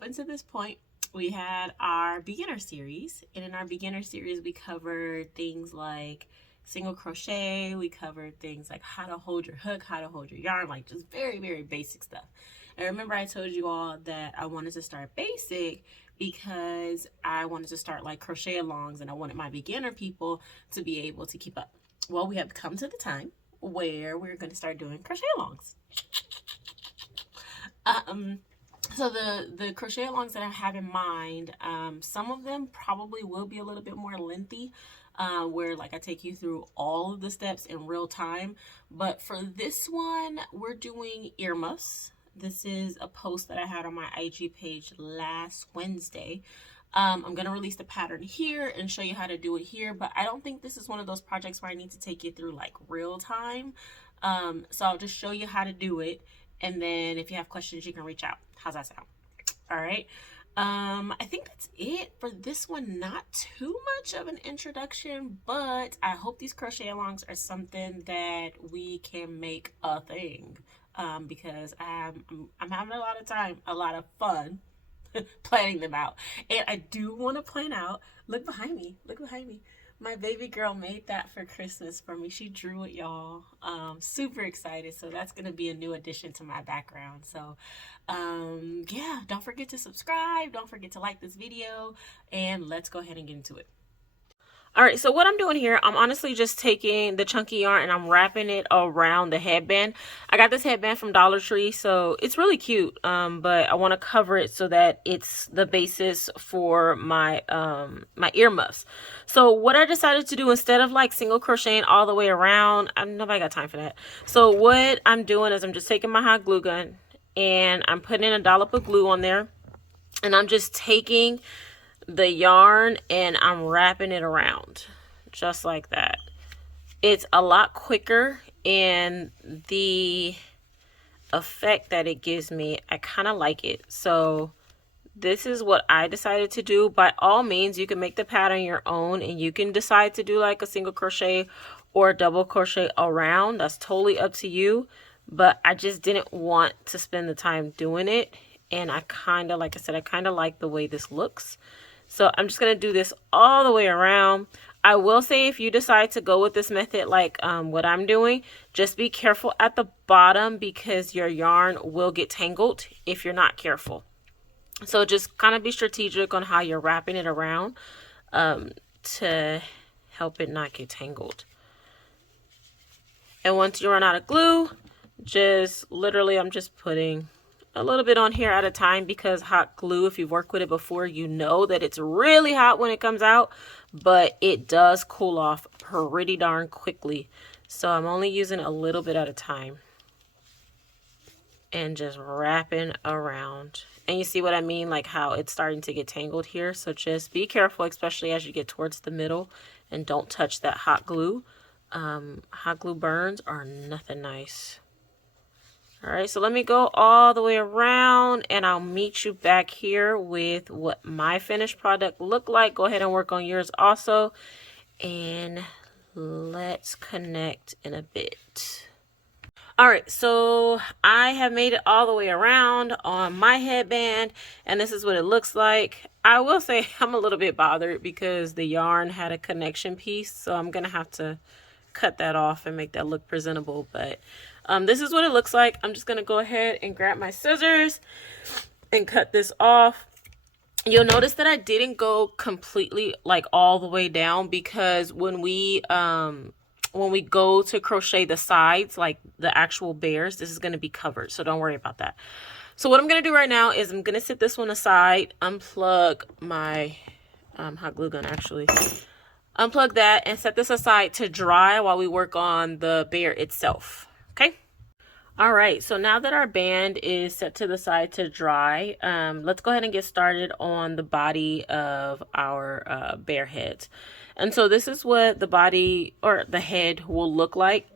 up until this point, we had our beginner series, and in our beginner series we covered things like single crochet, we covered things like how to hold your hook, how to hold your yarn, like just very basic stuff. And remember I told you all that I wanted to start basic because I wanted to start like crochet alongs and I wanted my beginner people to be able to keep up. Well, we have come to the time where we're going to start doing crochet alongs. So the crochet alongs that I have in mind, some of them probably will be a little bit more lengthy, where like I take you through all of the steps in real time. But for this one, we're doing earmuffs. This is a post that I had on my IG page last Wednesday. I'm going to release the pattern here and show you how to do it here, but I don't think this is one of those projects where I need to take you through like real time. So I'll just show you how to do it. And then if you have questions, you can reach out. How's that sound? All right. I think that's it for this one. Not too much of an introduction, but I hope these crochet alongs are something that we can make a thing, because I'm having a lot of time, a lot of fun planning them out. And I do want to plan out, look behind me, my baby girl made that for Christmas for me. She drew it, y'all. Super excited. So that's going to be a new addition to my background. So yeah, don't forget to subscribe. Don't forget to like this video. And let's go ahead and get into it. All right, so what I'm doing here, I'm honestly just taking the chunky yarn and I'm wrapping it around the headband. I got this headband from Dollar Tree, so it's really cute, but I want to cover it so that it's the basis for my my earmuffs. So what I decided to do, instead of like single crocheting all the way around, nobody got time for that. So what I'm doing is I'm just taking my hot glue gun and I'm putting in a dollop of glue on there, and I'm just taking the yarn and I'm wrapping it around just like that. It's a lot quicker, and the effect that it gives me, I kind of like it. So this is what I decided to do. By all means, you can make the pattern your own and you can decide to do like a single crochet or a double crochet around. That's totally up to you, but I just didn't want to spend the time doing it, and I kind of, like I said, I kind of like the way this looks. So I'm just going to do this all the way around. I will say, if you decide to go with this method like what I'm doing, just be careful at the bottom because your yarn will get tangled if you're not careful. So just kind of be strategic on how you're wrapping it around to help it not get tangled. And once you run out of glue, just literally, I'm just putting a little bit on here at a time, because hot glue, if you've worked with it before, you know that it's really hot when it comes out, but it does cool off pretty darn quickly. So I'm only using a little bit at a time and just wrapping around. And you see what I mean, like how it's starting to get tangled here. So just be careful, especially as you get towards the middle, and don't touch that hot glue. Hot glue burns are nothing nice. All right, so let me go all the way around and I'll meet you back here with what my finished product looked like. Go ahead and work on yours also, and let's connect in a bit. All right, so I have made it all the way around on my headband, and this is what it looks like. I will say I'm a little bit bothered because the yarn had a connection piece, so I'm gonna have to cut that off and make that look presentable, but this is what it looks like. I'm just gonna go ahead and grab my scissors and cut this off. You'll notice that I didn't go completely like all the way down, because when we go to crochet the sides, like the actual bears, this is going to be covered, so don't worry about that. So what I'm going to do right now is I'm going to set this one aside, unplug my hot glue gun, actually unplug that, and set this aside to dry while we work on the bear itself. Okay. All right, so now that our band is set to the side to dry, let's go ahead and get started on the body of our bear heads. And so this is what the body or the head will look like.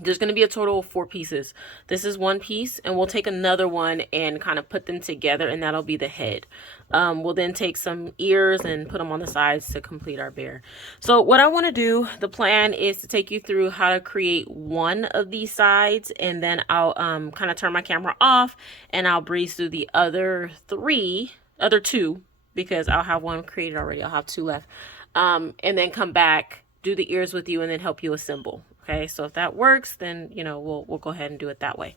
There's going to be a total of 4 pieces. This is one piece, and we'll take another one and kind of put them together, and that'll be the head. We'll then take some ears and put them on the sides to complete our bear. So what I want to do, the plan is to take you through how to create one of these sides, and then I'll kind of turn my camera off, and I'll breeze through the other two, because I'll have one created already. I'll have 2 left. And then come back, do the ears with you, and then help you assemble. Okay, so if that works, then, you know, we'll go ahead and do it that way.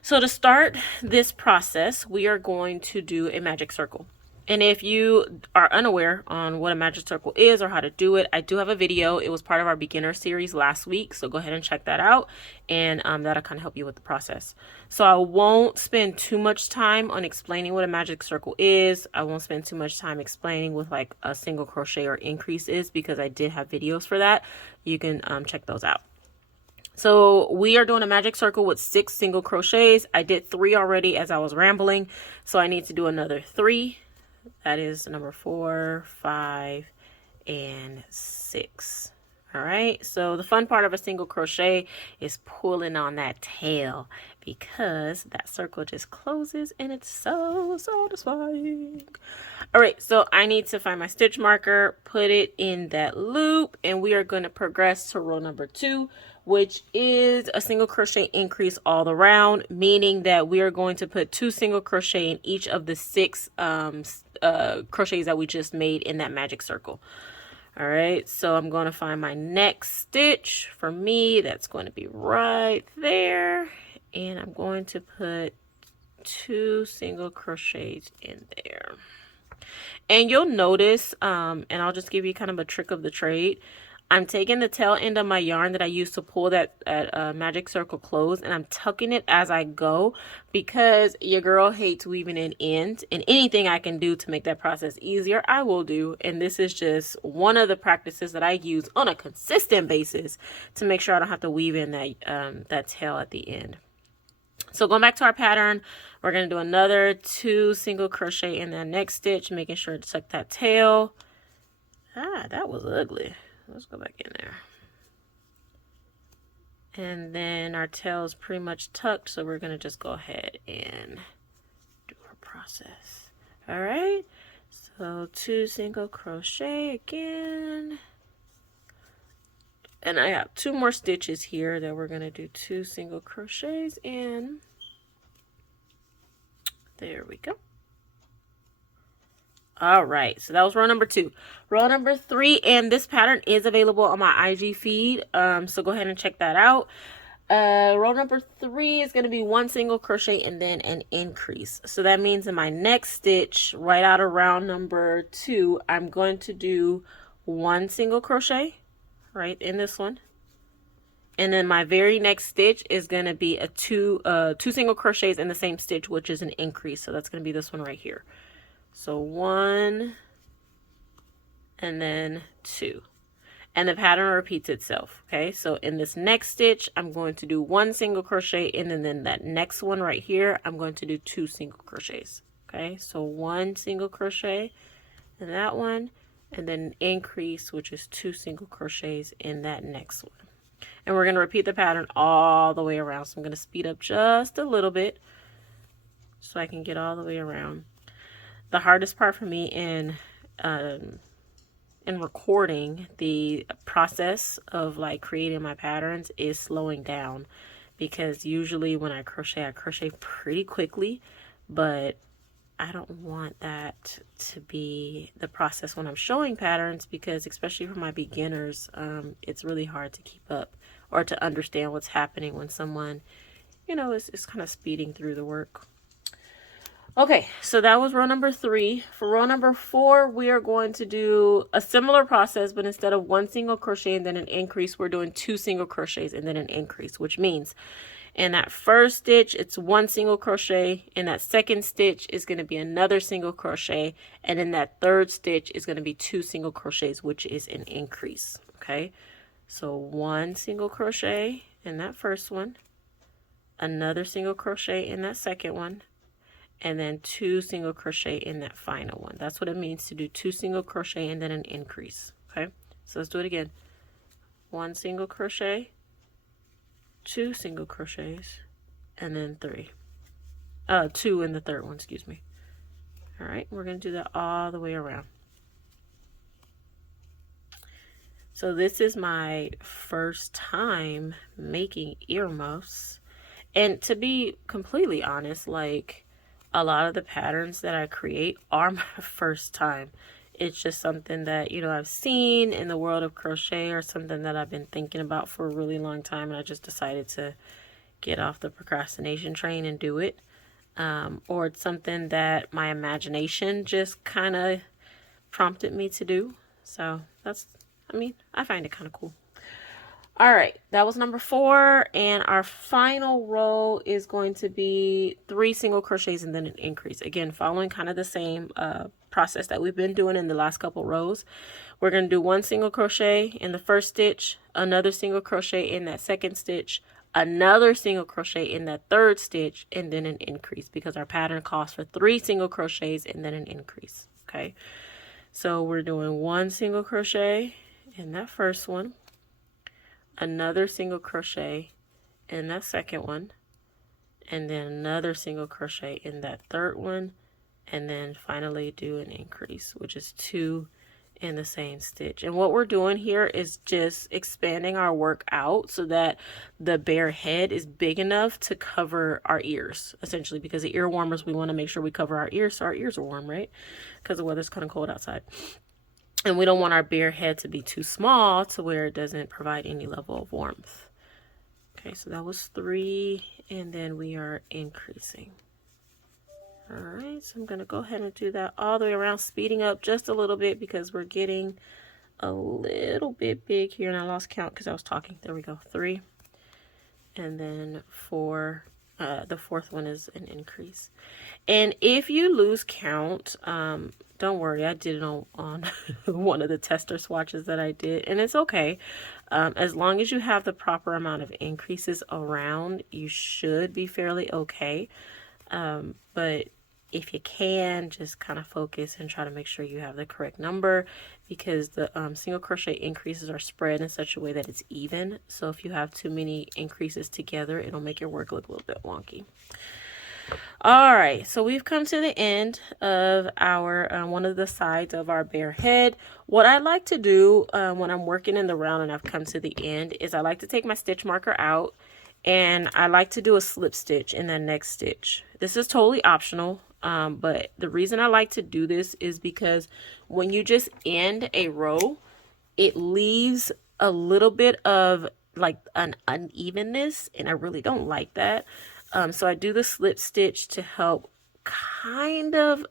So to start this process, we are going to do a magic circle. And if you are unaware on what a magic circle is or how to do it, I do have a video. It was part of our beginner series last week, so go ahead and check that out, and that'll kind of help you with the process. So I won't spend too much time on explaining what a magic circle is. I won't spend too much time explaining with like a single crochet or increase is, because I did have videos for that. You can check those out. So we are doing a magic circle with 6 single crochets. I did 3 already as I was rambling, so I need to do another 3. That is number 4, 5, and 6. All right, so the fun part of a single crochet is pulling on that tail, because that circle just closes and it's so satisfying. All right, so I need to find my stitch marker, put it in that loop, and we are going to progress to row number 2, which is a single crochet increase all around, meaning that we are going to put 2 single crochet in each of the 6 crochets that we just made in that magic circle. All right, so I'm going to find my next stitch. For me, that's going to be right there, and I'm going to put 2 single crochets in there. And you'll notice, and I'll just give you kind of a trick of the trade, I'm taking the tail end of my yarn that I used to pull that magic circle close, and I'm tucking it as I go, because your girl hates weaving in ends, and anything I can do to make that process easier, I will do. And this is just one of the practices that I use on a consistent basis to make sure I don't have to weave in that tail at the end. So going back to our pattern, we're going to do another 2 single crochet in that next stitch, making sure to tuck that tail. That was ugly. Let's go back in there. And then our tail is pretty much tucked, so we're going to just go ahead and do our process. All right, so 2 single crochet again. And I have 2 more stitches here that we're going to do 2 single crochets in. There we go. All right, so that was row number 2. Row number 3, and this pattern is available on my IG feed, so go ahead and check that out. Row number 3 is going to be 1 single crochet and then an increase. So that means in my next stitch, right out of round number 2, I'm going to do 1 single crochet right in this one, and then my very next stitch is going to be a 2 single crochets in the same stitch, which is an increase. So that's going to be this one right here. So 1 and then 2, and the pattern repeats itself. Okay, so in this next stitch, I'm going to do 1 single crochet, and then that next one right here, I'm going to do 2 single crochets. Okay, so 1 single crochet in that one, and then an increase, which is 2 single crochets in that next one. And we're going to repeat the pattern all the way around. So I'm going to speed up just a little bit so I can get all the way around. The hardest part for me in recording the process of like creating my patterns is slowing down, because usually when I crochet pretty quickly, but I don't want that to be the process when I'm showing patterns, because especially for my beginners, it's really hard to keep up or to understand what's happening when someone, you know, is kind of speeding through the work. Okay, so that was row number 3. For row number 4, we are going to do a similar process, but instead of 1 single crochet and then an increase, we're doing 2 single crochets and then an increase, which means in that first stitch, it's 1 single crochet. In that second stitch is going to be another single crochet. And in that third stitch is going to be 2 single crochets, which is an increase. Okay, so 1 single crochet in that first one, another single crochet in that second one, and then 2 single crochet in that final one. That's what it means to do 2 single crochet and then an increase. Okay, so let's do it again. 1 single crochet, 2 single crochets, and then 3. 2 in the third one, excuse me. All right, we're going to do that all the way around. So this is my first time making earmuffs. And to be completely honest, like a lot of the patterns that I create are my first time. It's just something that, you know, I've seen in the world of crochet, or something that I've been thinking about for a really long time. And I just decided to get off the procrastination train and do it. Or it's something that my imagination just kind of prompted me to do. So that's, I mean, I find it kind of cool. All right, that was number 4, and our final row is going to be 3 single crochets and then an increase. Again, following kind of the same process that we've been doing in the last couple rows. We're going to do 1 single crochet in the first stitch, another single crochet in that second stitch, another single crochet in that third stitch, and then an increase, because our pattern calls for 3 single crochets and then an increase. Okay, so we're doing 1 single crochet in that first one, another single crochet in that second one, and then another single crochet in that third one, and then finally do an increase, which is 2 in the same stitch. And what we're doing here is just expanding our work out so that the bear head is big enough to cover our ears, essentially, because the ear warmers, we want to make sure we cover our ears so our ears are warm, right? Because the weather's kind of cold outside. And we don't want our bear head to be too small to where it doesn't provide any level of warmth. Okay, so that was 3, and then we are increasing. All right, so I'm going to go ahead and do that all the way around, speeding up just a little bit because we're getting a little bit big here, and I lost count because I was talking. There we go, 3, and then 4. The fourth one is an increase. And if you lose count, don't worry, I did it on one of the tester swatches that I did, and it's okay. As long as you have the proper amount of increases around, you should be fairly okay. But if you can, just kind of focus and try to make sure you have the correct number, because the single crochet increases are spread in such a way that it's even. So if you have too many increases together, it'll make your work look a little bit wonky. All right, so we've come to the end of our one of the sides of our bear head. What I like to do when I'm working in the round and I've come to the end is I like to take my stitch marker out, and I like to do a slip stitch in that next stitch. This is totally optional, but the reason I like to do this is because when you just end a row, it leaves a little bit of like an unevenness, and I really don't like that. So I do the slip stitch to help kind of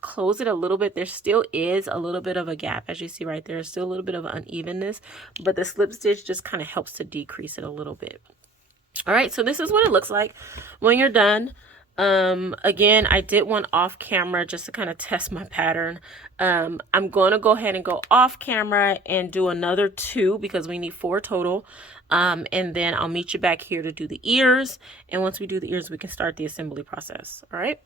close it a little bit. There still is a little bit of a gap, as you see right there. There's still a little bit of unevenness, but the slip stitch just kind of helps to decrease it a little bit. All right, so this is what it looks like when you're done. Again, I did one off camera just to kind of test my pattern. I'm going to go ahead and go off camera and do another 2 because we need 4 total. And then I'll meet you back here to do the ears. And once we do the ears, we can start the assembly process. All right.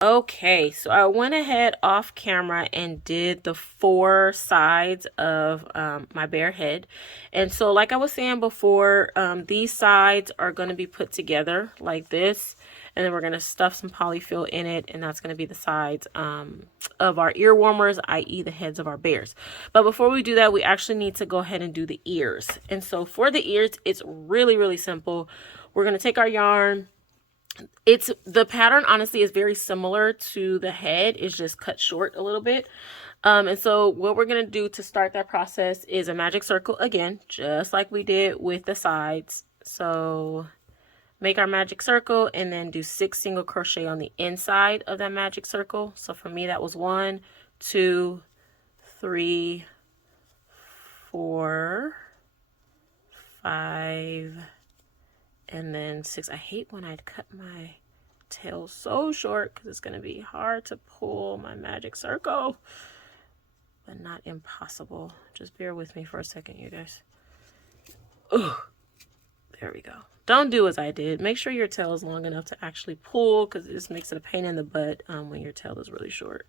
Okay, so I went ahead off camera and did the 4 sides of my bear head. And so like I was saying before, these sides are going to be put together like this. And then we're going to stuff some polyfill in it, and that's going to be the sides of our ear warmers, i.e. the heads of our bears. But before we do that, we actually need to go ahead and do the ears. And so for the ears, it's really, really simple. We're going to take our yarn. The pattern honestly is very similar to the head. It's just cut short a little bit. And so what we're going to do to start that process is a magic circle again, just like we did with the sides. So make our magic circle and then do 6 single crochet on the inside of that magic circle. So for me, that was 1, 2, 3, 4, 5, and then 6. I hate when I cut my tail so short because it's going to be hard to pull my magic circle, but not impossible. Just bear with me for a second, you guys. Ooh, there we go. Don't do as I did. Make sure your tail is long enough to actually pull, because it just makes it a pain in the butt when your tail is really short.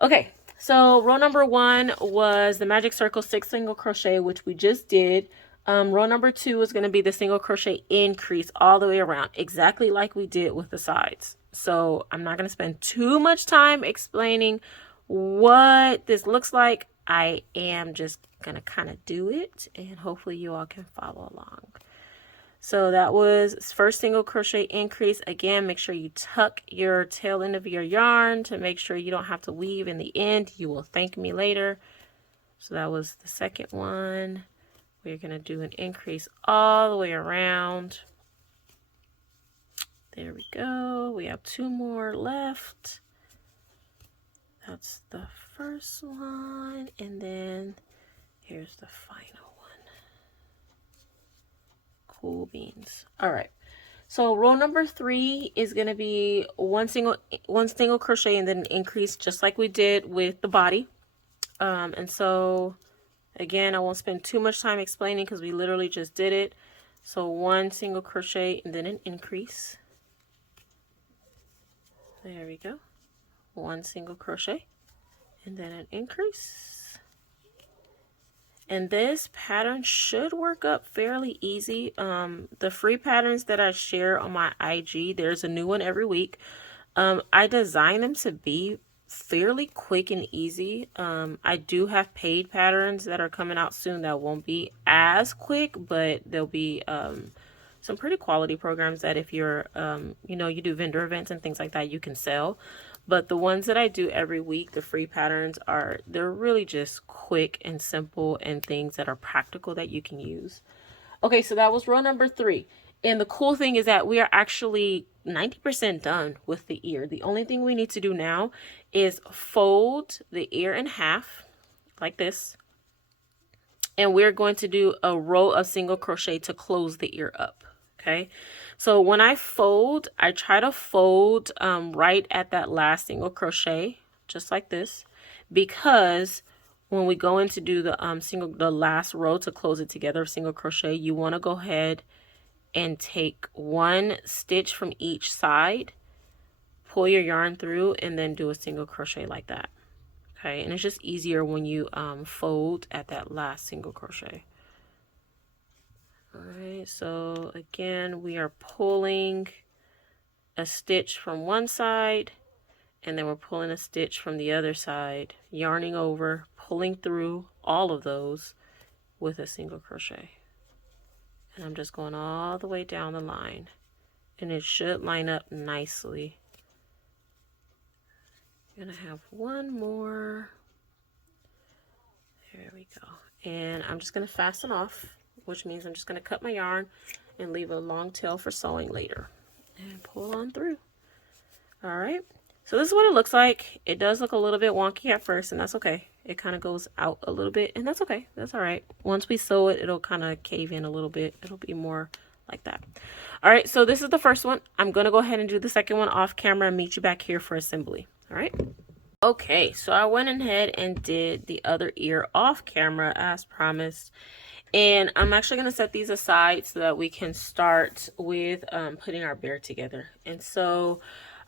Okay, so row number 1 was the magic circle 6 single crochet, which we just did. Row number 2 is going to be the single crochet increase all the way around, exactly like we did with the sides. So I'm not going to spend too much time explaining what this looks like. I am just going to kind of do it, and hopefully you all can follow along. So that was first single crochet increase. Again, make sure you tuck your tail end of your yarn to make sure you don't have to weave in the end. You will thank me later. So that was the second one. We're going to do an increase all the way around. There we go. We have 2 more left. That's the first one. And then here's the final one. Cool beans. All right. So row number 3 is going to be one single crochet and then an increase, just like we did with the body. And so again, I won't spend too much time explaining because we literally just did it. So one single crochet and then an increase. There we go. One single crochet and then an increase. And this pattern should work up fairly easy. The free patterns that I share on my IG, there's a new one every week. I design them to be fairly quick and easy. I do have paid patterns that are coming out soon that won't be as quick, but there'll be some pretty quality programs that if you're you do vendor events and things like that, you can sell. But the ones that I do every week, the free patterns, they're really just quick and simple and things that are practical that you can use. Okay, so that was row number 3. And the cool thing is that we are actually 90% done with the ear. The only thing we need to do now is fold the ear in half like this. And we're going to do a row of single crochet to close the ear up. Okay, so when I fold, I try to fold right at that last single crochet, just like this, because when we go in to do the last row to close it together, single crochet, you want to go ahead and take 1 stitch from each side, pull your yarn through, and then do a single crochet like that. Okay, and it's just easier when you fold at that last single crochet. All right, so again, we are pulling a stitch from one side, and then we're pulling a stitch from the other side, yarning over, pulling through all of those with a single crochet. And I'm just going all the way down the line, and it should line up nicely. I'm gonna have one more. There we go. And I'm just gonna fasten off, which means I'm just gonna cut my yarn and leave a long tail for sewing later. And pull on through. All right. So this is what it looks like. It does look a little bit wonky at first, and that's okay. It kind of goes out a little bit, and that's okay. That's all right. Once we sew it, it'll kind of cave in a little bit. It'll be more like that. All right, so this is the first one. I'm going to go ahead and do the second one off camera and meet you back here for assembly. All right. Okay, so I went ahead and did the other ear off camera as promised. And I'm actually going to set these aside so that we can start with putting our bear together. And so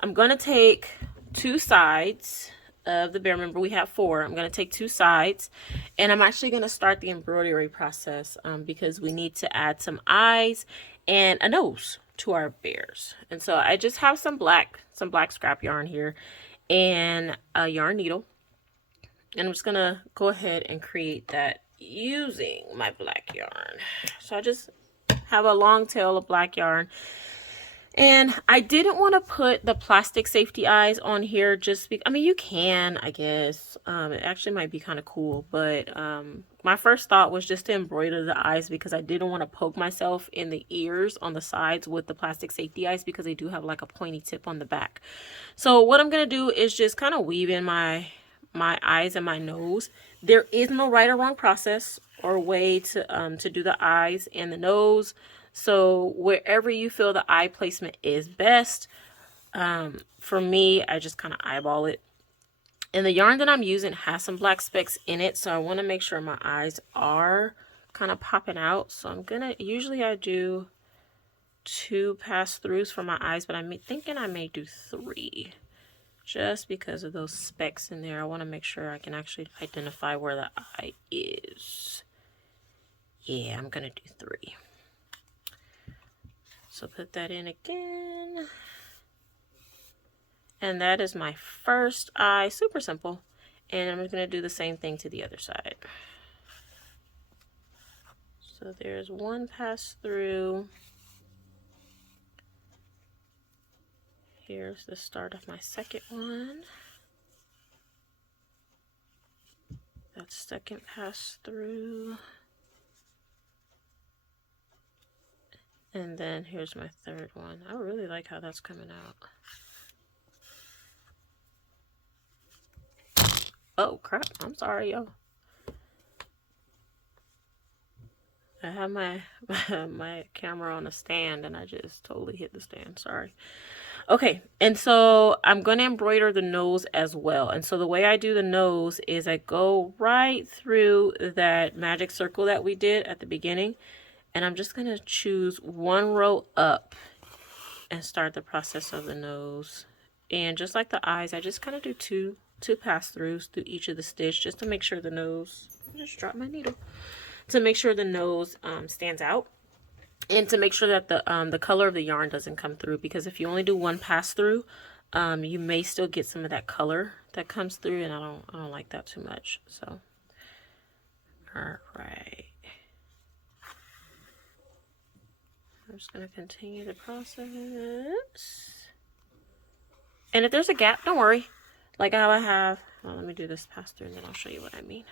I'm going to take 2 sides of the bear. Remember, we have 4. I'm going to take 2 sides, and I'm actually going to start the embroidery process because we need to add some eyes and a nose to our bears. And so I just have some black scrap yarn here and a yarn needle, and I'm just going to go ahead and create that using my black yarn. So I just have a long tail of black yarn, and I didn't want to put the plastic safety eyes on here just because, I mean, you can, I guess. It actually might be kind of cool, but my first thought was just to embroider the eyes because I didn't want to poke myself in the ears on the sides with the plastic safety eyes because they do have like a pointy tip on the back. So what I'm going to do is just kind of weave in my eyes and my nose. There is no right or wrong process or way to do the eyes and the nose. So wherever you feel the eye placement is best, for me, I just kind of eyeball it. And the yarn that I'm using has some black specks in it, so I want to make sure my eyes are kind of popping out. So I'm gonna, usually I do 2 pass-throughs for my eyes, but I'm thinking I may do 3. Just because of those specks in there, I want to make sure I can actually identify where the eye is. Yeah, I'm gonna do 3. So put that in again. And that is my first eye, super simple. And I'm gonna do the same thing to the other side. So there's 1 pass through. Here's the start of my second one. That second pass through. And then here's my third one. I really like how that's coming out. Oh crap, I'm sorry, y'all. I have my my camera on a stand and I just totally hit the stand, sorry. Okay, and so I'm going to embroider the nose as well. And so the way I do the nose is I go right through that magic circle that we did at the beginning. And I'm just going to choose 1 row up and start the process of the nose. And just like the eyes, I just kind of do two pass-throughs through each of the stitch just to make sure the nose, I just dropped my needle, to make sure the nose stands out. And to make sure that the color of the yarn doesn't come through, because if you only do 1 pass through, you may still get some of that color that comes through, and I don't like that too much. So, all right, I'm just gonna continue the process. And if there's a gap, don't worry. Like how I have, well, let me do this pass through, and then I'll show you what I mean.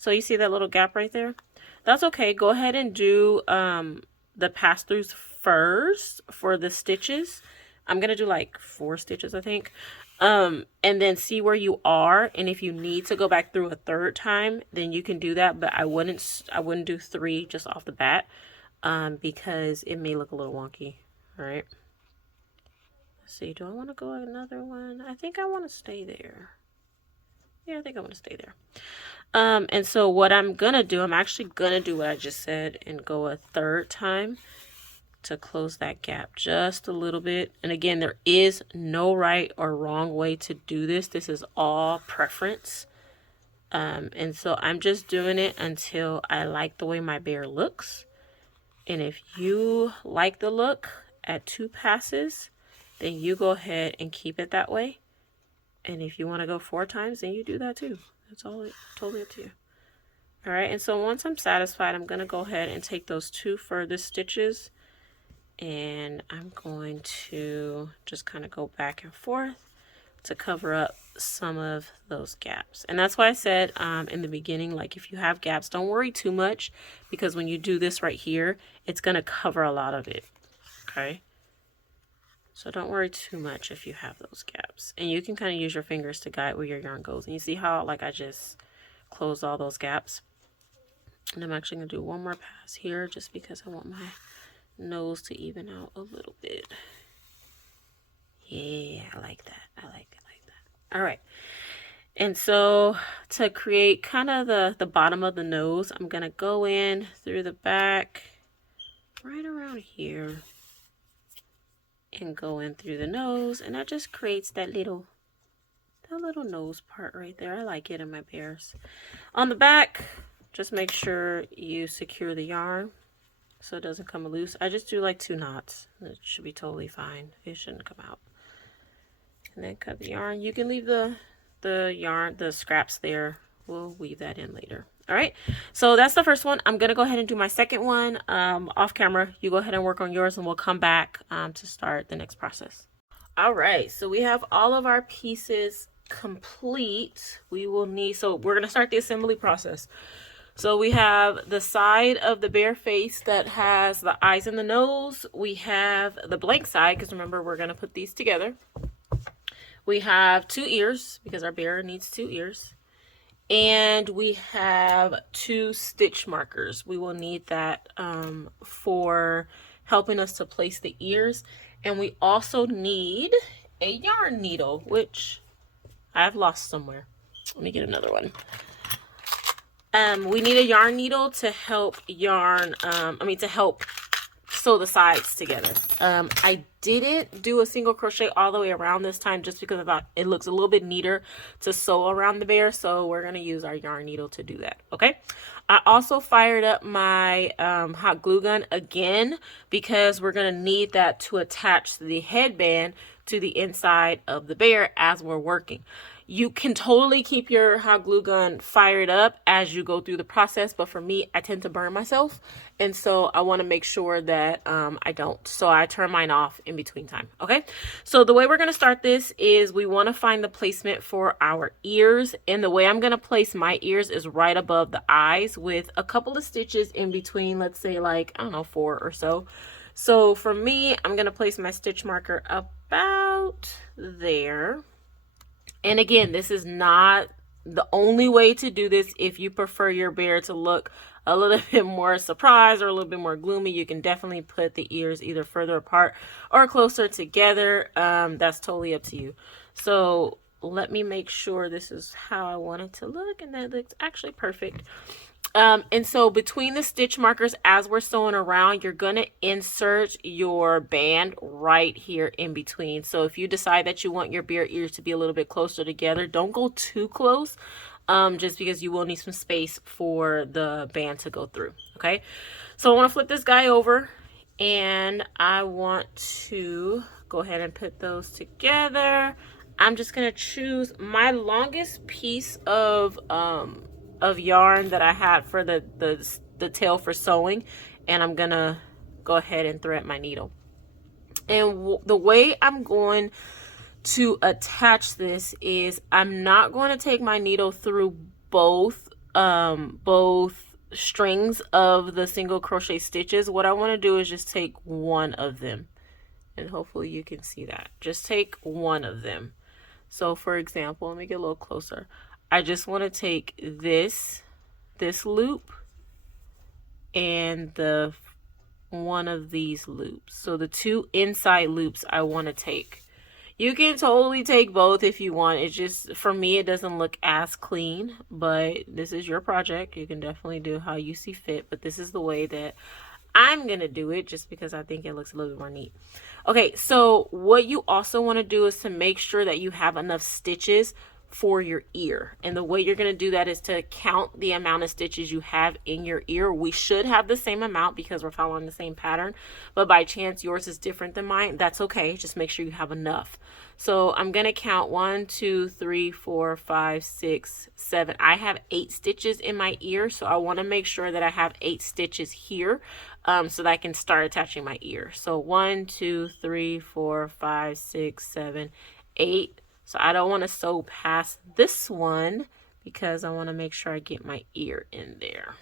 So you see that little gap right there? That's okay. Go ahead and do the pass-throughs first for the stitches. I'm going to do like 4 stitches, I think. And then see where you are. And if you need to go back through a 3rd time, then you can do that. But I wouldn't do 3 just off the bat because it may look a little wonky. All right. Let's see. Do I want to go another one? I think I want to stay there. Yeah, I think I want to stay there. And so what I'm gonna do, I'm actually gonna do what I just said and go a 3rd time to close that gap just a little bit. And again, there is no right or wrong way to do this. This is all preference. And so I'm just doing it until I like the way my bear looks. And if you like the look at 2 passes, then you go ahead and keep it that way. And if you want to go 4 times, then you do that too. It's all totally up to you. All right, and so once I'm satisfied, I'm going to go ahead and take those 2 furthest stitches, and I'm going to just kind of go back and forth to cover up some of those gaps. And that's why I said in the beginning, like if you have gaps, don't worry too much, because when you do this right here, it's going to cover a lot of it. Okay. So don't worry too much if you have those gaps. And you can kind of use your fingers to guide where your yarn goes. And you see how like I just closed all those gaps? And I'm actually going to do 1 more pass here just because I want my nose to even out a little bit. Yeah, I like that. I like that. All right. And so to create kind of the bottom of the nose, I'm going to go in through the back right around here. And go in through the nose, and that just creates that little nose part right there. I like it in my bears. On the back, just make sure you secure the yarn so it doesn't come loose. I just do like 2 knots. It should be totally fine. It shouldn't come out. And then cut the yarn. You can leave the yarn, the scraps there. We'll weave that in later. All right, so that's the first one. I'm going to go ahead and do my second one off camera. You go ahead and work on yours, and we'll come back to start the next process. All right, so we have all of our pieces complete. We will need, so we're going to start the assembly process. So we have the side of the bear face that has the eyes and the nose. We have the blank side, because remember, we're going to put these together. We have 2 ears, because our bear needs 2 ears. And we have 2 stitch markers. We will need that for helping us to place the ears. And we also need a yarn needle, which I've lost somewhere. Let me get another one. We need a yarn needle to help to help sew the sides together. I didn't do a single crochet all the way around this time just because I thought it looks a little bit neater to sew around the bear, so we're going to use our yarn needle to do that. Okay, I also fired up my hot glue gun again because we're going to need that to attach the headband to the inside of the bear as we're working. You can totally keep your hot glue gun fired up as you go through the process, but for me, I tend to burn myself, and so I want to make sure that I don't. So I turn mine off in between time. Okay, so the way we're going to start this is we want to find the placement for our ears, and the way I'm going to place my ears is right above the eyes with a couple of stitches in between, let's say like, I don't know, 4 or so. So for me, I'm going to place my stitch marker about there. And again, this is not the only way to do this. If you prefer your bear to look a little bit more surprised or a little bit more gloomy, you can definitely put the ears either further apart or closer together. That's totally up to you. So let me make sure this is how I want it to look, and that looks actually perfect. And so between the stitch markers, as we're sewing around, you're going to insert your band right here in between. So if you decide that you want your bear ears to be a little bit closer together, don't go too close, just because you will need some space for the band to go through. Okay, so I want to flip this guy over, and I want to go ahead and put those together. I'm just going to choose my longest piece of yarn that I had for the tail for sewing, and I'm gonna go ahead and thread my needle. And the way I'm going to attach this is I'm not going to take my needle through both strings of the single crochet stitches. What I want to do is just take one of them, and hopefully you can see that. Just take one of them. So for example, let me get a little closer. I just want to take this loop and the one of these loops. So the 2 inside loops I want to take. You can totally take both if you want. It's just, for me, it doesn't look as clean, but this is your project. You can definitely do how you see fit, but this is the way that I'm going to do it just because I think it looks a little bit more neat. Okay, so what you also want to do is to make sure that you have enough stitches for your ear. And the way you're going to do that is to count the amount of stitches you have in your ear. We should have the same amount because we're following the same pattern, but by chance yours is different than mine. That's okay. Just make sure you have enough. So I'm going to count 1, 2, 3, 4, 5, 6, 7. I have 8 stitches in my ear, so I want to make sure that I have 8 stitches here, so that I can start attaching my ear. So 1, 2, 3, 4, 5, 6, 7, 8. So I don't want to sew past this one because I want to make sure I get my ear in there.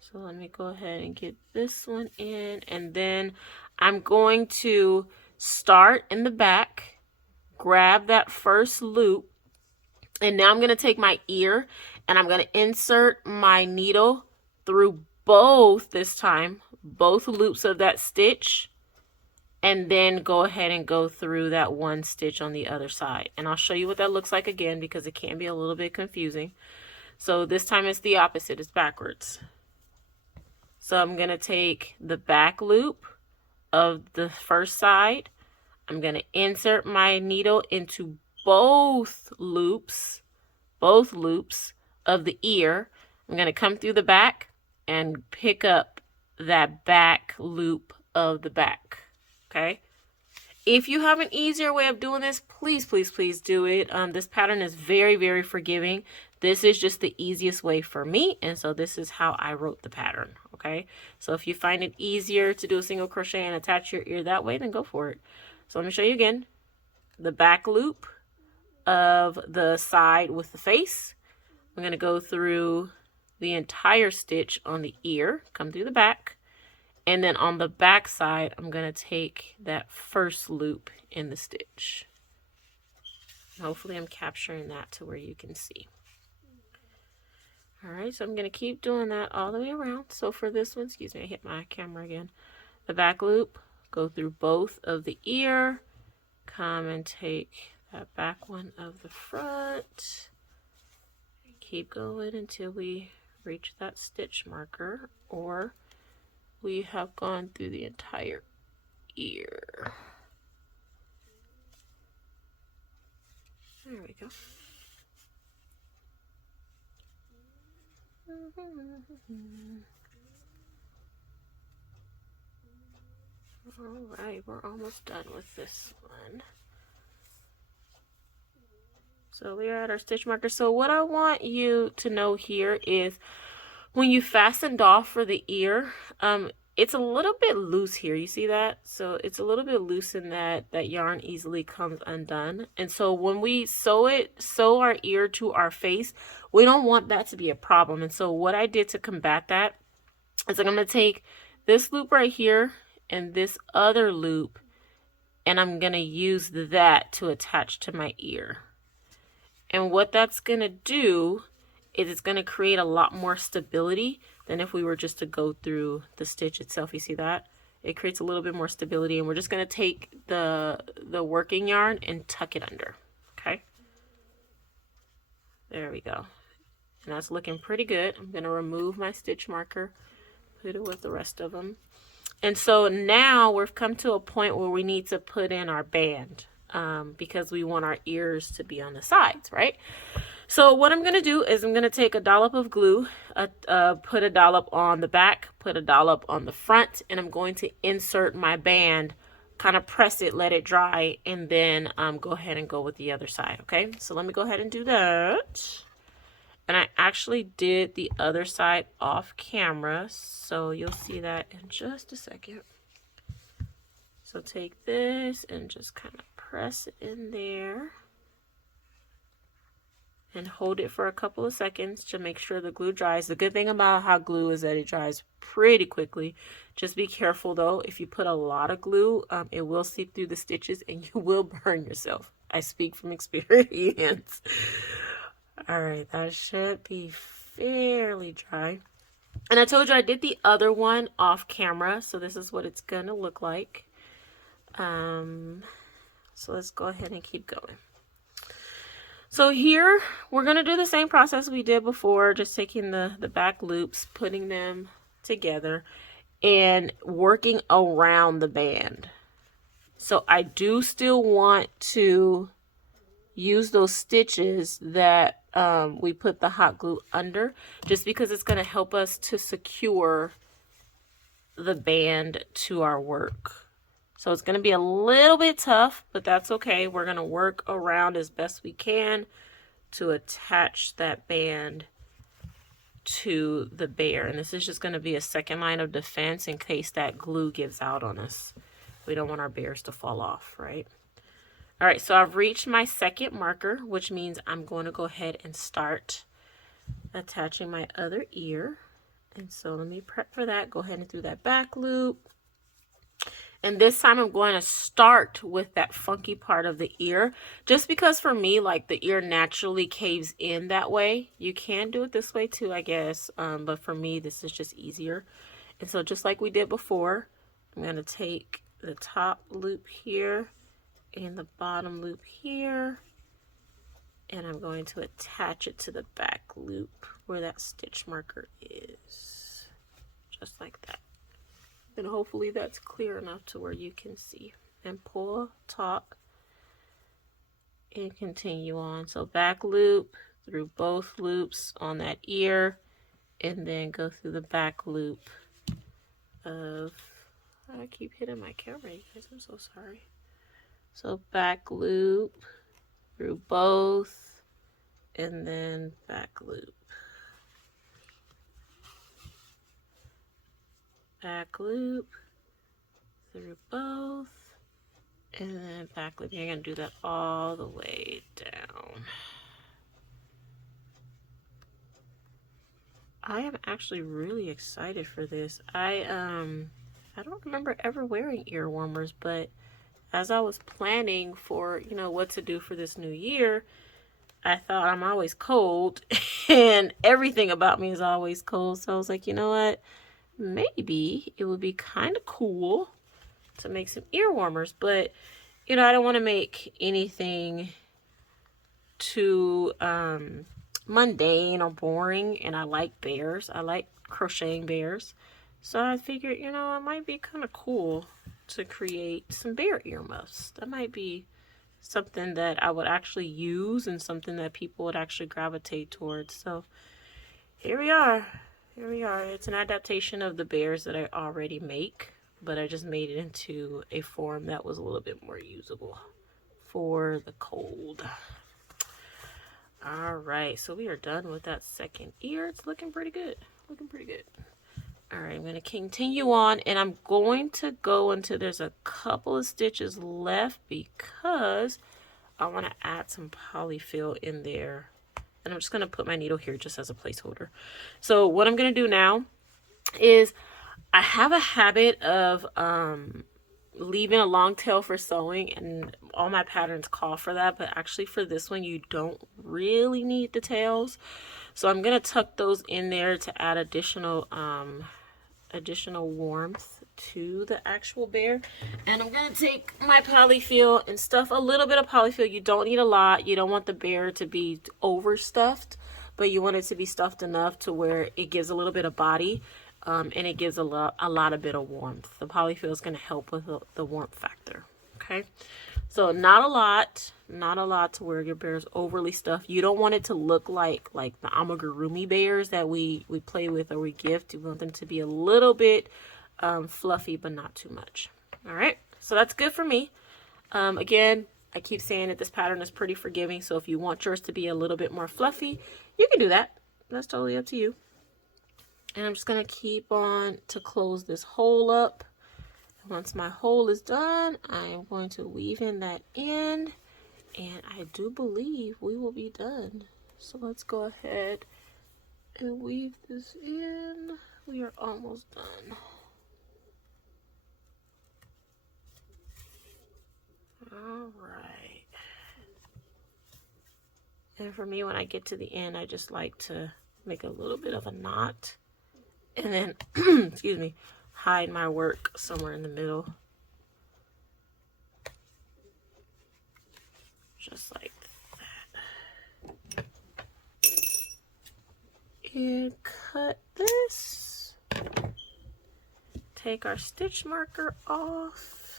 So let me go ahead and get this one in, and then I'm going to start in the back, grab that first loop, and now I'm going to take my ear and I'm going to insert my needle through both, this time, both loops of that stitch, and then go ahead and go through that one stitch on the other side. And I'll show you what that looks like again because it can be a little bit confusing. So this time it's the opposite, it's backwards. So I'm going to take the back loop of the first side. I'm going to insert my needle into both loops of the ear. I'm going to come through the back and pick up that back loop of the back. Okay. If you have an easier way of doing this, please, please, please do it. This pattern is very, very forgiving. This is just the easiest way for me. And so this is how I wrote the pattern. Okay. So if you find it easier to do a single crochet and attach your ear that way, then go for it. So let me show you again. The back loop of the side with the face. I'm going to go through the entire stitch on the ear, come through the back. And then on the back side, I'm going to take that first loop in the stitch. Hopefully I'm capturing that to where you can see. All right, so I'm going to keep doing that all the way around. So for this one, excuse me, I hit my camera again. The back loop, go through both of the ear, come and take that back one of the front. Keep going until we reach that stitch marker, or we have gone through the entire ear. There we go. All right, we're almost done with this one. So we're at our stitch marker. So what I want you to know here is when you fastened off for the ear, it's a little bit loose here. You see that? So it's a little bit loose in that yarn easily comes undone. And so when we sew our ear to our face, we don't want that to be a problem. And so what I did to combat that is I'm going to take this loop right here and this other loop, and I'm going to use that to attach to my ear. And what that's going to do is it's going to create a lot more stability than if we were just to go through the stitch itself. You see that? It creates a little bit more stability, and we're just going to take the working yarn and tuck it under. Okay? There we go. And that's looking pretty good. I'm going to remove my stitch marker, put it with the rest of them. And so now we've come to a point where we need to put in our band. Because we want our ears to be on the sides, right? So what I'm going to do is I'm going to take a dollop of glue, put a dollop on the back, put a dollop on the front, and I'm going to insert my band, kind of press it, let it dry, and then go ahead and go with the other side, okay? So let me go ahead and do that. And I actually did the other side off camera, so you'll see that in just a second. So take this and just kind of press it in there and hold it for a couple of seconds to make sure the glue dries. The good thing about hot glue is that it dries pretty quickly. Just be careful though, if you put a lot of glue, it will seep through the stitches and you will burn yourself. I speak from experience. All right, that should be fairly dry. And I told you I did the other one off camera, so this is what it's gonna look like. So let's go ahead and keep going. So here we're going to do the same process we did before, just taking the back loops, putting them together and working around the band. So I do still want to use those stitches that we put the hot glue under, just because it's going to help us to secure the band to our work. So it's going to be a little bit tough, but that's okay. We're going to work around as best we can to attach that band to the bear. And this is just going to be a second line of defense in case that glue gives out on us. We don't want our bears to fall off, right? All right, so I've reached my second marker, which means I'm going to go ahead and start attaching my other ear. And so let me prep for that. Go ahead and do that back loop. And this time I'm going to start with that funky part of the ear, just because for me, like, the ear naturally caves in that way. You can do it this way too, I guess. But for me, this is just easier. And so just like we did before, I'm going to take the top loop here and the bottom loop here, and I'm going to attach it to the back loop where that stitch marker is, just like that. And hopefully that's clear enough to where you can see. And pull taut and continue on. So back loop through both loops on that ear, and then go through the back loop of, I keep hitting my camera, you guys, I'm so sorry. So back loop through both, and then back loop. Back loop through both, and then back loop. You're going to do that all the way down. I am actually really excited for this. I don't remember ever wearing ear warmers, but as I was planning for, you know, what to do for this new year, I thought I'm always cold and everything about me is always cold. So I was like, you know what? Maybe it would be kind of cool to make some ear warmers, but you know, I don't want to make anything too mundane or boring, and I like bears. I like crocheting bears. So I figured, you know, it might be kind of cool to create some bear earmuffs. That might be something that I would actually use and something that people would actually gravitate towards. So here we are. Here we are. It's an adaptation of the bears that I already make, but I just made it into a form that was a little bit more usable for the cold. All right, so we are done with that second ear. It's looking pretty good. Looking pretty good. All right, I'm going to continue on, and I'm going to go until there's a couple of stitches left because I want to add some polyfill in there. And I'm just going to put my needle here just as a placeholder. So what I'm going to do now is I have a habit of leaving a long tail for sewing, and all my patterns call for that, but actually for this one you don't really need the tails. So I'm going to tuck those in there to add additional warmth to the actual bear. And I'm going to take my polyfill and stuff a little bit of polyfill. You don't need a lot. You don't want the bear to be overstuffed, but you want it to be stuffed enough to where it gives a little bit of body, and it gives a lot of bit of warmth. The polyfill is going to help with the warmth factor. Okay, so not a lot to where your bear is overly stuffed. You don't want it to look like the amigurumi bears that we play with or we gift. You want them to be a little bit fluffy, but not too much. All right, so that's good for me. Again, I keep saying that this pattern is pretty forgiving, so if you want yours to be a little bit more fluffy, you can do that. That's totally up to you. And I'm just going to keep on to close this hole up. Once my hole is done, I'm going to weave in that end, and I do believe we will be done. So let's go ahead and weave this in. We are almost done. All right. And for me, when I get to the end, I just like to make a little bit of a knot and then, excuse me, hide my work somewhere in the middle. Just like that. And cut this. Take our stitch marker off.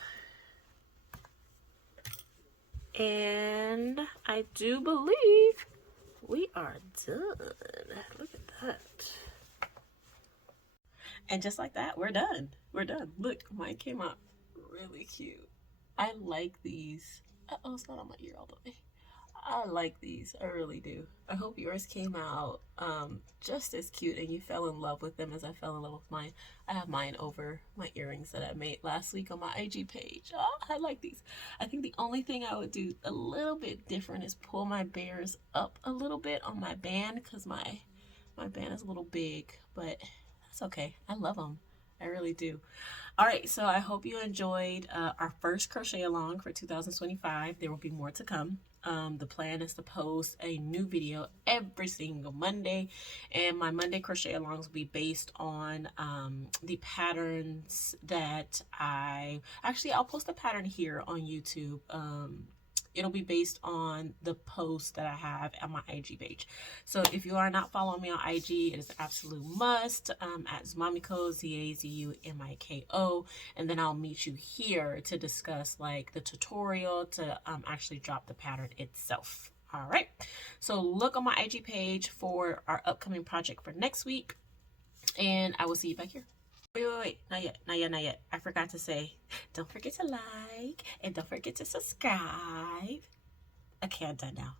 And I do believe we are done. Look at that. And just like that, we're done. We're done. Look, mine came out really cute. I like these. Uh-oh, it's not on my ear all the way. I like these. I really do. I hope yours came out just as cute and you fell in love with them as I fell in love with mine. I have mine over my earrings that I made last week on my IG page. Oh, I like these. I think the only thing I would do a little bit different is pull my bears up a little bit on my band because my band is a little big, but that's okay. I love them. I really do. All right, so I hope you enjoyed our first crochet along for 2025. There will be more to come. The plan is to post a new video every single Monday, and my Monday crochet alongs will be based on the patterns that I'll post a pattern here on YouTube. It'll be based on the post that I have on my IG page. So if you are not following me on IG, it is an absolute must, at Zumamiko, ZAZUMIKO. And then I'll meet you here to discuss like the tutorial to actually drop the pattern itself. All right. So look on my IG page for our upcoming project for next week. And I will see you back here. Wait, not yet. I forgot to say, don't forget to like and don't forget to subscribe. Okay, I'm done now.